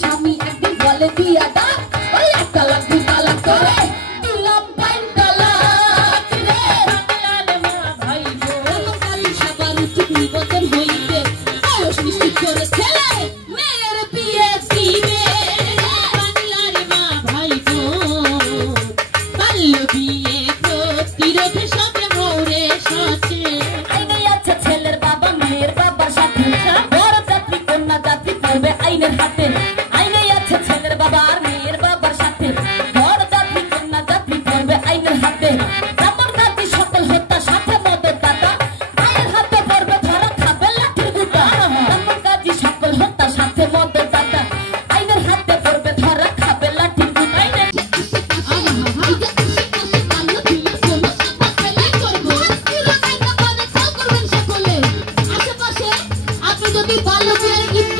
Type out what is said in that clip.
স্বামী একদিন বলে দিয়া ডাক ওই এক তালাক দুই তালাক করে দিলাম পাইন তালাক রে বাংলার মা ভাই বোন কালী সবার উচিত নিবেদন হইতে বয়স নিশ্চিত করে ছেলে মেয়ের বিয়ে দিবে বাংলার মা ভাই বোন বাল্য বিয়ে প্রতিরোধ সবে হরে সাথে আইনে আছে ছেলের বাবা মেয়ের বাবার সাথে বড় যাত্রী কন্যা যাত্রী করবে আইনের হাতে আইনে আছে ছেলের বাবা আর মেয়ের বাবার সাথে বড় যাত্রী কন্যা যাত্রী করবে আইনের হাতে ব্রাহ্মণ জাতি সকল হত্যা সাথে মদের দাতা আইনের হাতে পড়বে ধরা খাবে লাঠির গুটা ব্রাহ্মণ জাতি সকল হত্যা সাথে মদের দাতা আইনের হাতে পড়বে ধরা খাবে লাঠির গুটা আশেপাশে আপনি যদি বাল্য বিয়ের গিফট